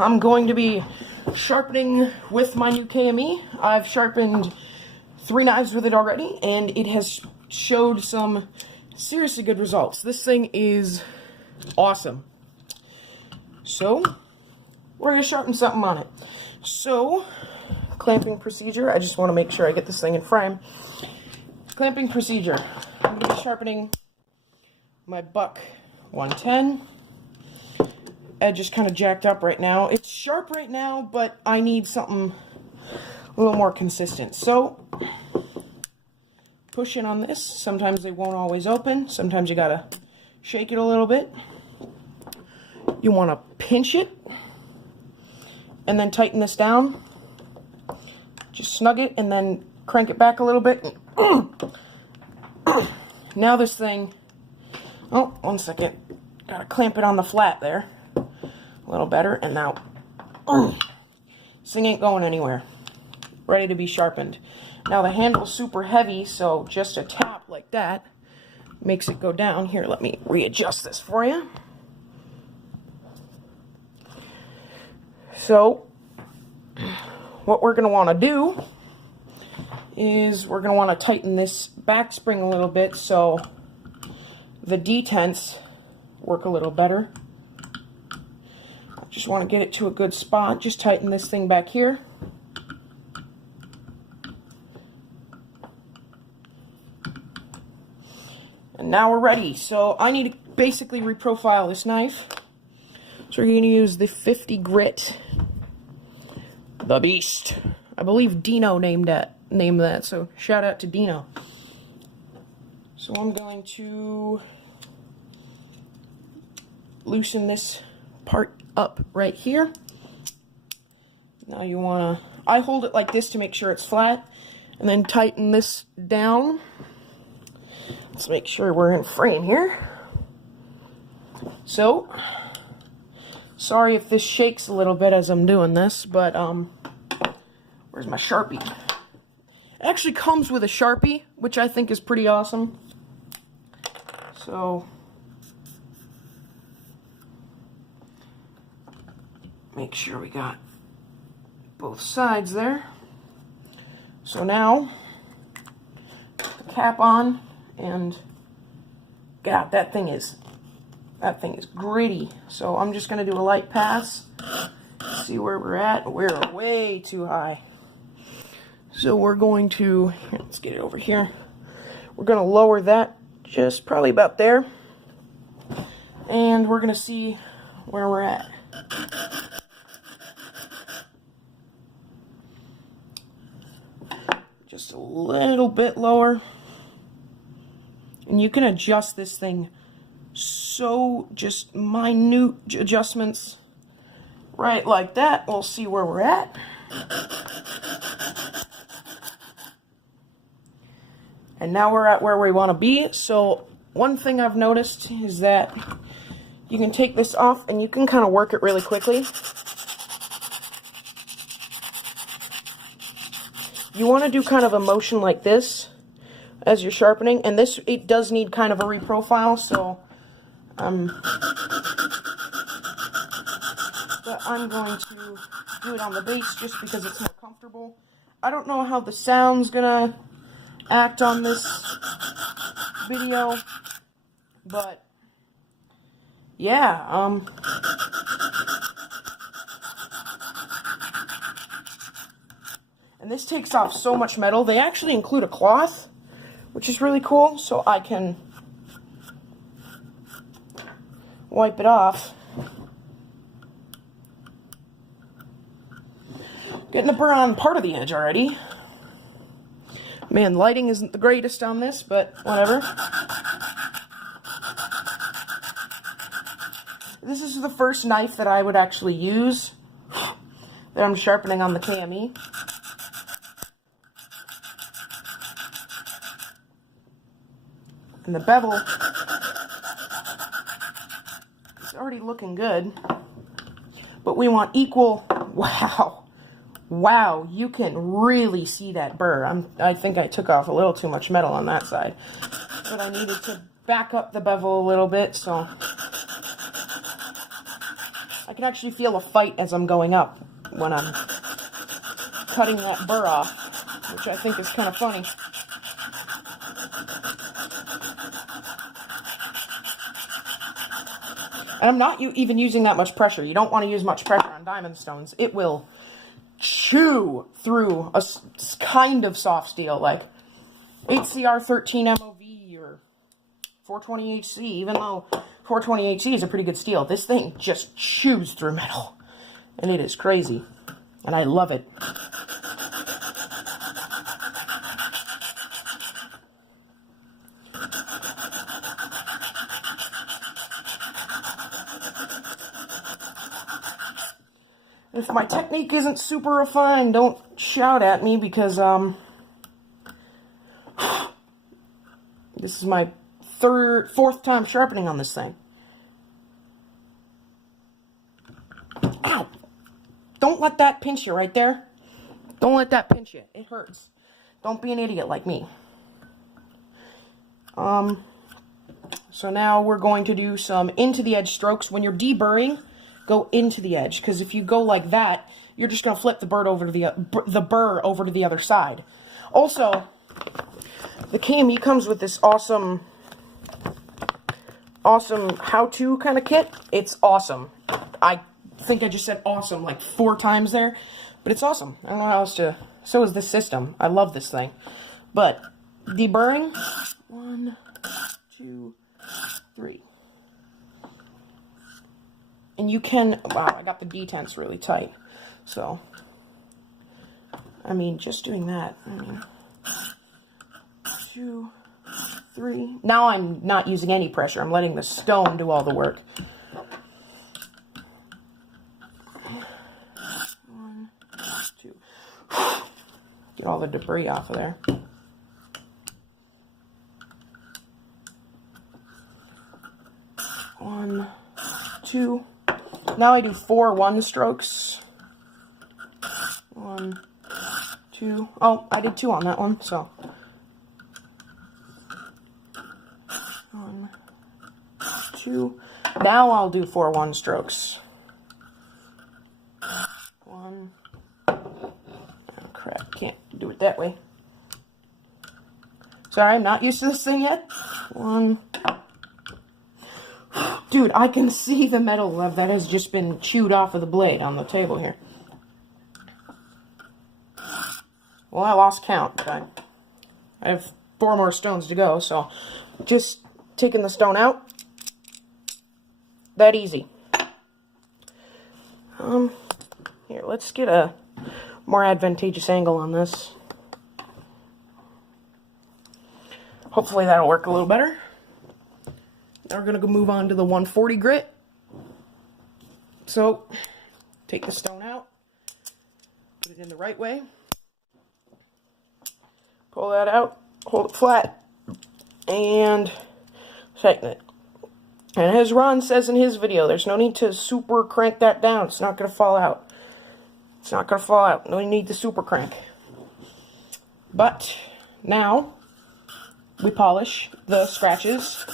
I'm going to be sharpening with my new KME. I've sharpened 3 knives with it already, and it has showed some seriously good results. This thing is awesome. So, we're going to sharpen something on it. So, clamping procedure. I just want to make sure I get this thing in frame. Clamping procedure. I'm going to be sharpening my buck 110. Edge is kind of jacked up right now. It's sharp right now, but I need something a little more consistent. So, push in on this. Sometimes they won't always open. Sometimes you gotta shake it a little bit. You want to pinch it and then tighten this down. Just snug it and then crank it back a little bit. Now this thing, oh, 1 second. Gotta clamp it on the flat there. A little better, and now this thing ain't going anywhere. Ready to be sharpened. Now the handle's super heavy, so just a tap like that makes it go down. Here, let me readjust this for you. So what we're going to want to do is we're going to want to tighten this back spring a little bit so the detents work a little better. Just want to get it to a good spot. Just tighten this thing back here. And now we're ready. So I need to basically reprofile this knife. So we're going to use the 50 grit, the Beast. I believe Dino named that. So shout out to Dino. So I'm going to loosen this part up right here. Now you want to, I hold it like this to make sure it's flat, and then tighten this down. Let's make sure we're in frame here. So, sorry if this shakes a little bit as I'm doing this, but where's my Sharpie? It actually comes with a Sharpie, which I think is pretty awesome. So, make sure we got both sides there. So now, put the cap on, and God, that thing is gritty. So I'm just going to do a light pass, see where we're at. We're way too high. So we're going to, here, let's get it over here. We're going to lower that just probably about there. And we're going to see where we're at. Just a little bit lower. And you can adjust this thing so just minute adjustments right like that. We'll see where we're at. And now we're at where we want to be. So one thing I've noticed is that you can take this off and you can kind of work it really quickly. You want to do kind of a motion like this as you're sharpening, and this, it does need kind of a reprofile, so but I'm going to do it on the base just because it's more comfortable. I don't know how the sound's gonna act on this video, but yeah, and this takes off so much metal. They actually include a cloth, which is really cool, so I can wipe it off. Getting the burr on part of the edge already. Man, lighting isn't the greatest on this, but whatever. This is the first knife that I would actually use that I'm sharpening on the KME. And the bevel is already looking good, but we want equal. Wow, you can really see that burr. I think I took off a little too much metal on that side, but I needed to back up the bevel a little bit so I can actually feel a fight as I'm going up when I'm cutting that burr off, which I think is kind of funny. And I'm not even using that much pressure. You don't want to use much pressure on diamond stones. It will chew through a kind of soft steel, like 8CR13 MOV or 420HC, even though 420HC is a pretty good steel. This thing just chews through metal, and it is crazy, and I love it. If my technique isn't super refined, don't shout at me, because this is my fourth time sharpening on this thing. Ow! Don't let that pinch you right there. Don't let that pinch you. It hurts. Don't be an idiot like me. So now we're going to do some into the edge strokes. When you're deburring, go into the edge, because if you go like that, you're just going to flip the burr over to the other side. Also, the KME comes with this awesome how-to kind of kit. It's awesome. I think I just said awesome like 4 times there, but it's awesome. I don't know how else to. So is this system. I love this thing. But deburring, 1, 2, 3. And you can, wow, I got the detents really tight. So, I mean, just doing that, 2, 3. Now I'm not using any pressure. I'm letting the stone do all the work. 1, 2. Get all the debris off of there. 1, 2. Now I do 4 1 strokes. 1, 2. Oh, I did 2 on that one, so. 1, 2. Now I'll do 4 1 strokes. 1. Oh, crap. Can't do it that way. Sorry, I'm not used to this thing yet. 1. Dude, I can see the metal that has just been chewed off of the blade on the table here. Well, I lost count, but I have 4 more stones to go, so just taking the stone out. That easy. Here, let's get a more advantageous angle on this. Hopefully that'll work a little better. Now we're going to move on to the 140 grit. So, take the stone out, put it in the right way, pull that out, hold it flat, and tighten it. And as Ron says in his video, there's no need to super crank that down. It's not going to fall out. It's not going to fall out. No need to super crank. But now we polish the scratches.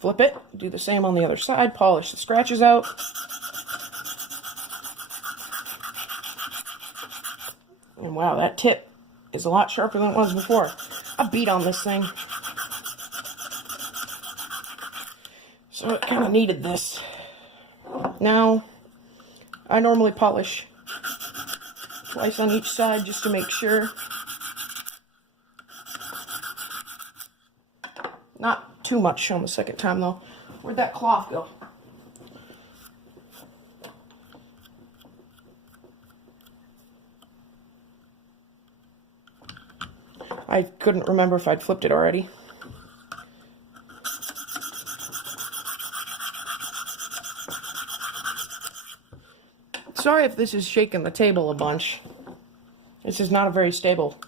Flip it, do the same on the other side, polish the scratches out. And wow, that tip is a lot sharper than it was before. I beat on this thing. So it kind of needed this. Now, I normally polish twice on each side just to make sure. Not too much on the second time though. Where'd that cloth go? I couldn't remember if I'd flipped it already. Sorry if this is shaking the table a bunch. This is not a very stable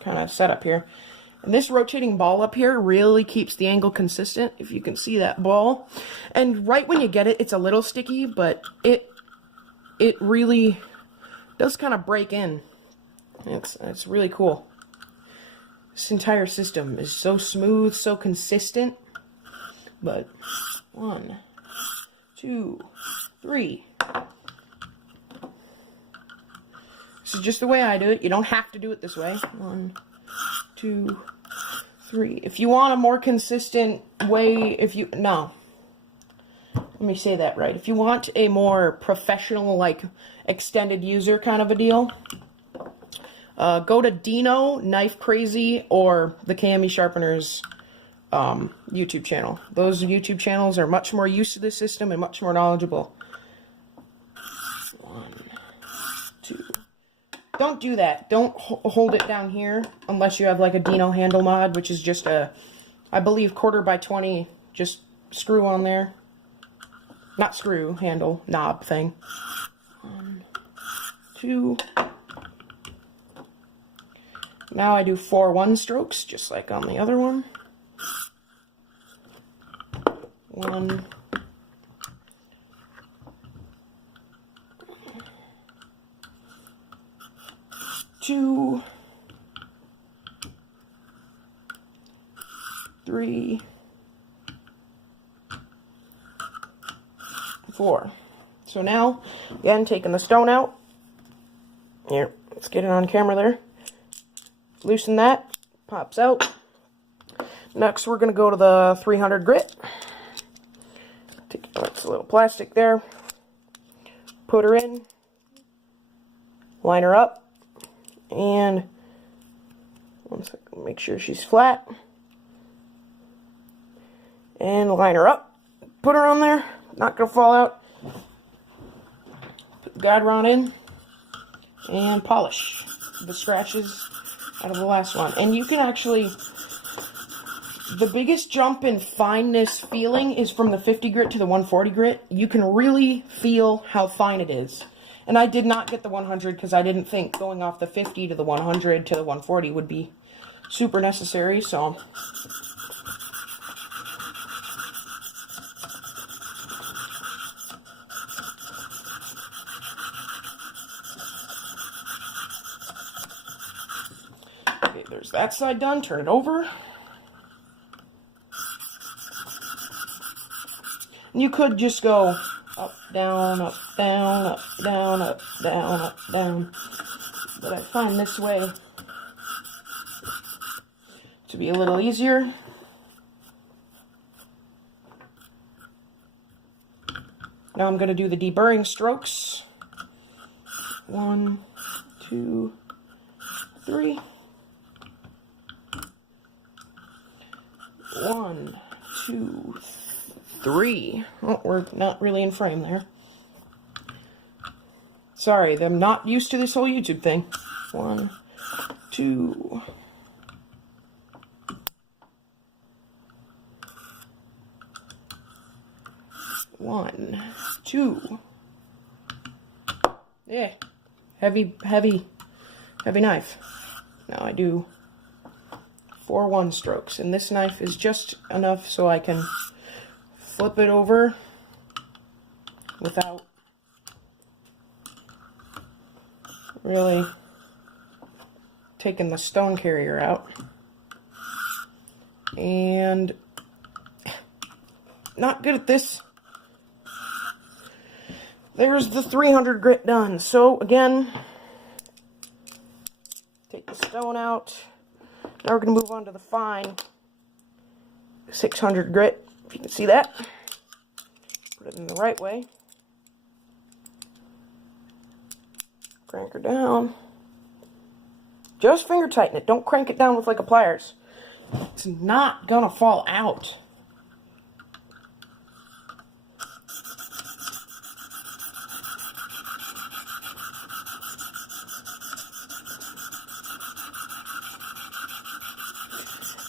kind of setup here. This rotating ball up here really keeps the angle consistent, if you can see that ball. And right when you get it, it's a little sticky, but it really does kind of break in. It's really cool. This entire system is so smooth, so consistent. But 1, 2, 3. This is just the way I do it. You don't have to do it this way. 1, 2, 3. If you want a more consistent way, no. Let me say that right. If you want a more professional, like, extended user kind of a deal, go to Dino, Knife Crazy, or the KME Sharpener's YouTube channel. Those YouTube channels are much more used to this system and much more knowledgeable. 1, 2. Don't do that. Don't hold it down here unless you have like a Dino handle mod, which is just a, I believe, 1/4x20 just screw on there. Not screw, handle, knob thing. 1, 2. Now I do 4 1-strokes, just like on the other one. 1. 2. 3. 4. So now, again, taking the stone out. Here, let's get it on camera there. Loosen that, pops out. Next, we're going to go to the 300 grit. That's a little plastic there. Put her in. Line her up. And one second, make sure she's flat. And line her up. Put her on there. Not going to fall out. Put the guide rod in. And polish the scratches out of the last one. And you can actually, the biggest jump in fineness feeling is from the 50 grit to the 140 grit. You can really feel how fine it is. And I did not get the 100 because I didn't think going off the 50 to the 100 to the 140 would be super necessary, so. Okay, there's that side done. Turn it over. And you could just go up, down, up, down, up, down, up, down, up, down. But I find this way to be a little easier. Now I'm going to do the deburring strokes. 1, 2, 3. 1, 2, 3. Oh, we're not really in frame there. Sorry, I'm not used to this whole YouTube thing. 1, 2. 1, 2. Yeah. Heavy knife. Now I do 4 1-strokes. And this knife is just enough so I can flip it over without really taking the stone carrier out. And not good at this. There's the 300 grit done. So again, take the stone out. Now we're going to move on to the fine 600 grit. If you can see that. Put it in the right way. Crank her down. Just finger tighten it. Don't crank it down with like a pliers. It's not gonna fall out.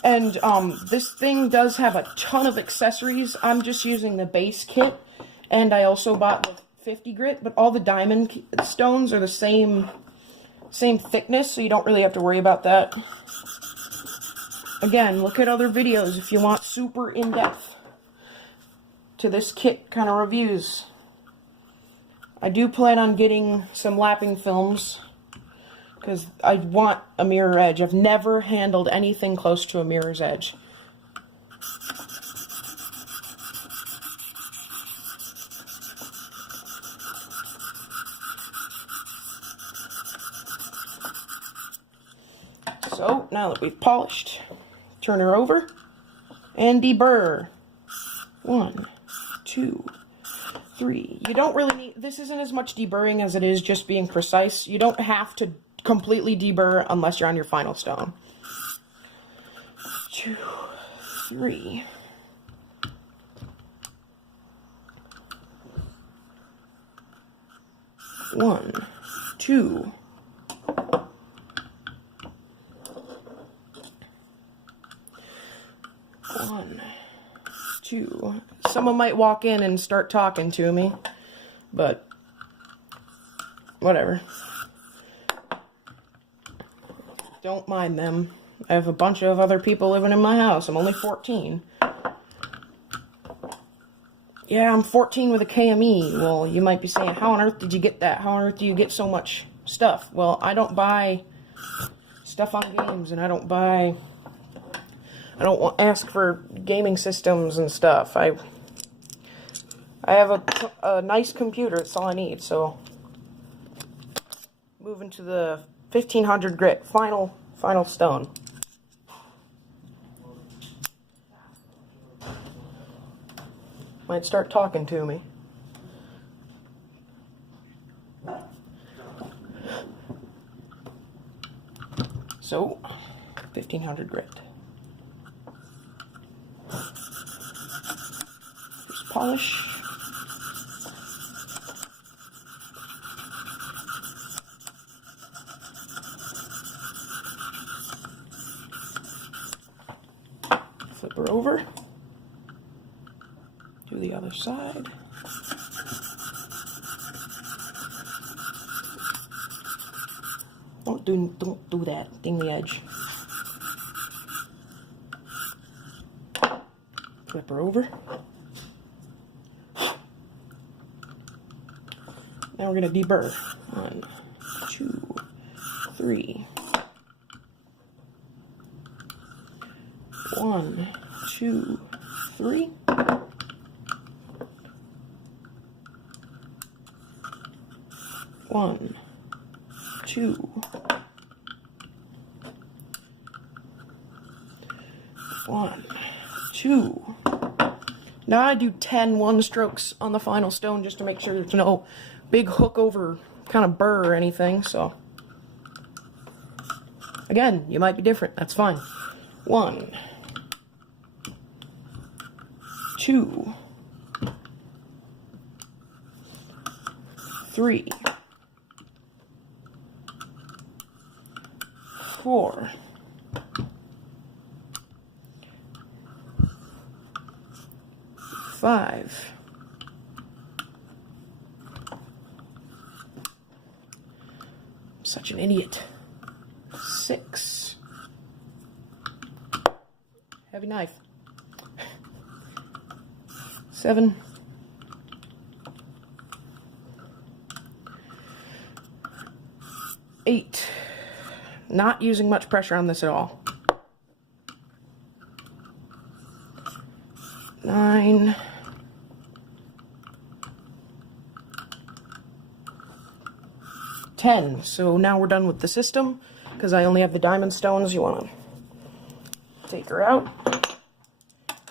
And this thing does have a ton of accessories. I'm just using the base kit, and I also bought the 50 grit, but all the diamond stones are the same thickness, so you don't really have to worry about that. again, look at other videos if you want super in-depth to this kit kind of reviews. I do plan on getting some lapping films because I want a mirror edge. I've never handled anything close to a mirror's edge. So, now that we've polished, turn her over and deburr. 1, 2, 3. You don't really need, this isn't as much deburring as it is just being precise. You don't have to completely deburr unless you're on your final stone. 2, 3. 1, 2. 1, 2. Someone might walk in and start talking to me, but whatever. Don't mind them. I have a bunch of other people living in my house. I'm only 14. Yeah, I'm 14 with a KME. Well, you might be saying, how on earth did you get that? How on earth do you get so much stuff? Well, I don't buy stuff on games, and I don't ask for gaming systems and stuff. I have a nice computer. That's all I need. So, moving to the 1500 grit final stone. Might start talking to me. So, 1500 grit. Just polish. Flip her over. Do the other side. Don't do that. Ding the edge. Flip her over. Now we're going to deburr. 1, 2, 3. 1, 2, 3. 1, 2. 1, 2. Now I do 10 one-strokes on the final stone just to make sure there's no big hook over kind of burr or anything, so. Again, you might be different, that's fine. 1, 2, 3, 4, 5, 'Such an idiot. 6. Heavy knife. 7. 8. Not using much pressure on this at all. 9. 10. So now we're done with the system, because I only have the diamond stones. You want to take her out,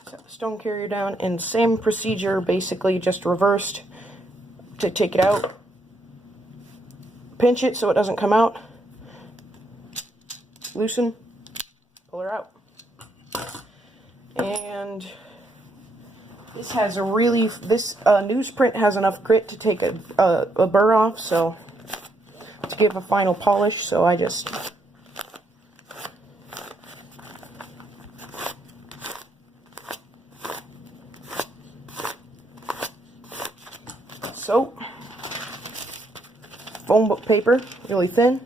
set the stone carrier down, and same procedure, basically just reversed. To take it out, pinch it so it doesn't come out, loosen, pull her out. And this has a really, this newsprint has enough grit to take a burr off, so to give a final polish, so I just foam book paper, really thin.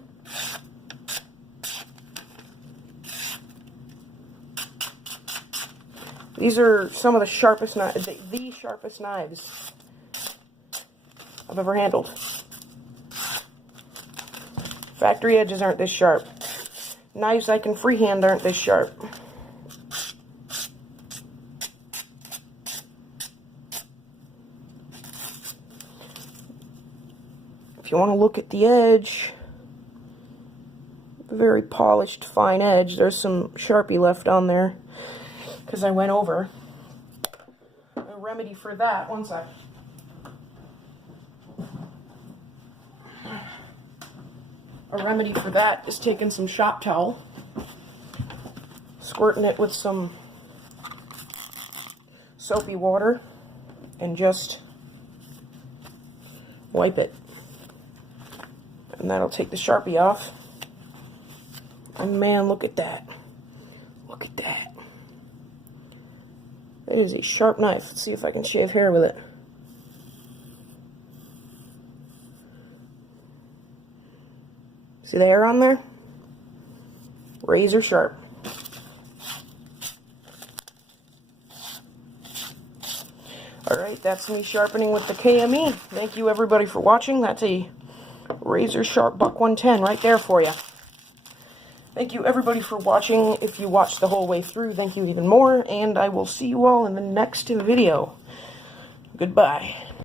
These are some of the sharpest knives, the sharpest knives I've ever handled. Factory edges aren't this sharp. Knives I can freehand aren't this sharp. If you want to look at the edge, very polished, fine edge. There's some Sharpie left on there because I went over. A remedy for that, one sec. A remedy for that is taking some shop towel, squirting it with some soapy water, and just wipe it. And that'll take the Sharpie off. And man, look at that. Look at that. It is a sharp knife. Let's see if I can shave hair with it. See the hair on there? Razor sharp. Alright, that's me sharpening with the KME. Thank you everybody for watching. That's a razor sharp buck 110 right there for you. Thank you everybody for watching. If you watched the whole way through, thank you even more. And I will see you all in the next video. Goodbye.